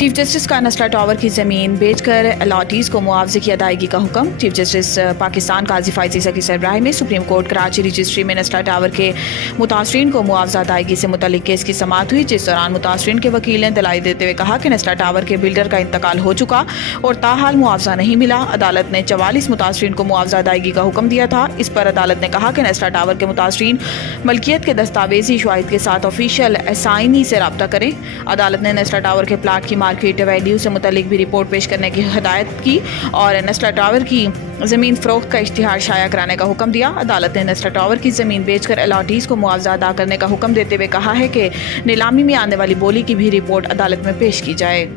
Chief justice का नस्ला tower की ज़मीन बेचकर अलॉटीज को मुआवजे की अदायगी का हुक्म। चीफ जस्टिस पाकिस्तान काजी फायज़ ईसा की सरबराही में सुप्रीम कोर्ट कराची रजिस्ट्री में नस्ला टावर के मुतासरीन को मुआवजा अदायगी से मुतल्लिक केस की समाअत हुई, जिस दौरान मुतासरीन के वकील ने दलाइल देते हुए कहा कि नस्ला टावर के बिल्डर का इंतकाल हो चुका और ताहाल मुआवजा नहीं मिला। अदालत ने 44 मुतासरीन को मुआवजा अदायगी का हुक्म दिया था। इस पर अदालत ने कहा कि नस्ला टावर के मुतासरीन मलकियत के दस्तावेजी शवाहिद के साथ ऑफिशियल असाइनी से रब्ता करें। अदालत ने नस्ला टावर के प्लाट की मार्केट वैल्यू से मुतल्लिक भी रिपोर्ट पेश करने की हिदायत की और नस्ला टावर की ज़मीन फ़रोख्त का इश्तिहार शाया कराने का हुक्म दिया। अदालत ने नस्ला टावर की ज़मीन बेचकर अलॉटीज़ को मुआवजा अदा करने का हुक्म देते हुए कहा है कि नीलामी में आने वाली बोली की भी रिपोर्ट अदालत में पेश की जाए।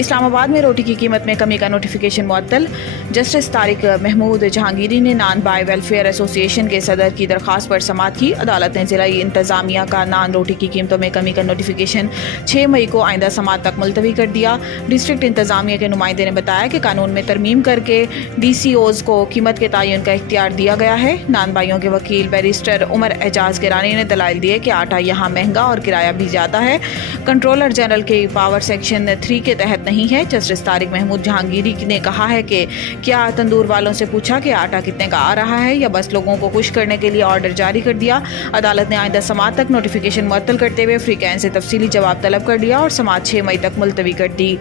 इस्लामाबाद में रोटी की कीमत में कमी का नोटिफिकेशन मुअत्तल। जस्टिस तारिक महमूद जहांगीरी ने नान बाय वेलफेयर एसोसिएशन के सदर की दरख्वास्त पर समाअत की। अदालत ने जिलाई इंतजामिया का नान रोटी की कीमतों में कमी का नोटिफिकेशन 6 मई को आइंदा समाअत तक मुलतवी कर दिया। डिस्ट्रिक्ट इंतजामिया के नुमाइंदे ने बताया कि कानून में तरमीम करके DCOs को कीमत के तयन का इख्तियार दिया गया है। नान बाइयों के वकील बैरिस्टर उमर एजाज गिरानी ने दलाइल दिए कि आटा यहाँ महंगा और किराया भी ज़्यादा है, कंट्रोलर जनरल के पावर सेक्शन 3 के तहत नहीं है। जस्टिस तारिक महमूद जहांगीरी ने कहा है कि क्या तंदूर वालों से पूछा कि आटा कितने का आ रहा है या बस लोगों को खुश करने के लिए ऑर्डर जारी कर दिया। अदालत ने आइंदा समाअत तक नोटिफिकेशन मुअत्तल करते हुए फ्रीकैन से तफसीली जवाब तलब कर लिया और समाअत 6 मई तक मुलतवी कर दी।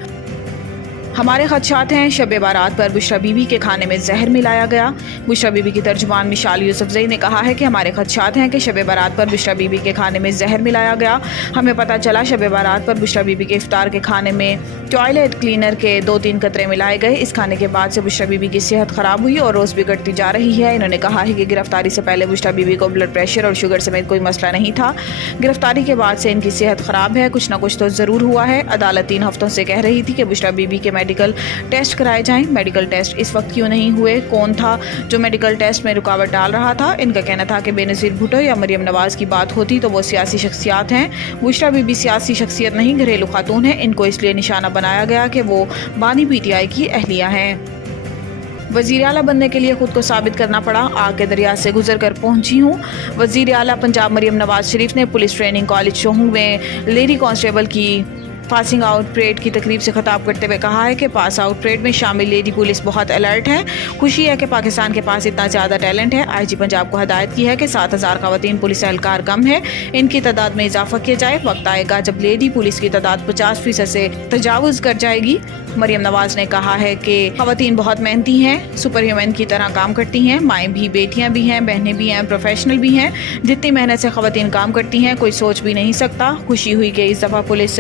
हमारे खदशात हैं, शब बारात पर बुशरा बीबी के खाने में जहर मिलाया गया। बुशरा बीबी की तर्जुमान मिशाल यूसुफजई ने कहा है कि हमारे खदशात हैं कि शब बारात पर बुशरा बीबी के खाने में जहर मिलाया गया। हमें पता चला शब बारात पर बुशरा बीबी के इफ्तार के खाने में टॉयलेट क्लीनर के 2-3 कतरे मिलाए गए। इस खाने के बाद से बुशरा बीबी की सेहत ख़राब हुई और रोज़ बिगड़ती जा रही है। इन्होंने कहा है कि गिरफ्तारी से पहले बुशरा बीबी को ब्लड प्रेशर और शुगर समेत कोई मसला नहीं था। गिरफ्तारी के बाद से इनकी सेहत ख़राब है, कुछ ना कुछ तो ज़रूर हुआ है। अदालत 3 हफ्तों से कह रही थी कि बुशरा बीबी के मेडिकल टेस्ट कराए जाएं। मेडिकल टेस्ट इस वक्त क्यों नहीं हुए? कौन था जो मेडिकल टेस्ट में रुकावट डाल रहा था? इनका कहना था कि बेनज़ीर भुट्टो या मरियम नवाज़ की बात होती तो वो सियासी शख्सियात हैं। बुशरा बीबी सियासी शख्सियत नहीं, घरेलू खातून है। इनको इसलिए निशाना बनाया गया कि वो बानी PTI की अहलिया हैं। वज़ीर आला बनने के लिए खुद को साबित करना पड़ा, आग के दरिया से गुजर कर पहुंची हूँ। वज़ीर आला पंजाब मरियम नवाज शरीफ ने पुलिस ट्रेनिंग कॉलेज शोहू में लेडी कांस्टेबल की पासिंग आउट परेड की तकरीब से खिताब करते हुए कहा है कि पास आउट परेड में शामिल लेडी पुलिस बहुत अलर्ट है। खुशी है कि पाकिस्तान के पास इतना ज़्यादा टैलेंट है। IG पंजाब को हदायत की है कि 7000 खवातीन पुलिस एहलकार कम है, इनकी तादाद में इजाफा किया जाए। वक्त आएगा जब लेडी पुलिस की तादाद 50% से तजावुज़ कर जाएगी। मरियम नवाज ने कहा है कि खवातीन बहुत मेहनती हैं, सुपर ह्यूमन की तरह काम करती हैं। माएँ भी, बेटियाँ भी हैं, बहनें भी हैं, प्रोफेशनल भी हैं। जितनी मेहनत से खवातीन काम करती हैं कोई सोच भी नहीं सकता। खुशी हुई कि इस दफ़ा पुलिस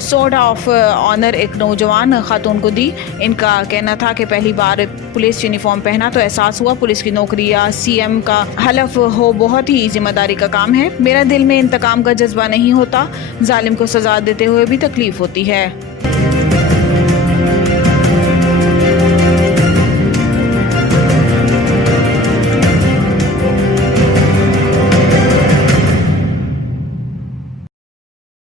सोर्ड ऑफ ऑनर एक नौजवान खातून को दी। इनका कहना था कि पहली बार पुलिस यूनिफॉर्म पहना तो एहसास हुआ पुलिस की नौकरी या CM का हलफ हो बहुत ही जिम्मेदारी का काम है। मेरा दिल में इंतकाम का जज्बा नहीं होता, जालिम को सजा देते हुए भी तकलीफ होती है।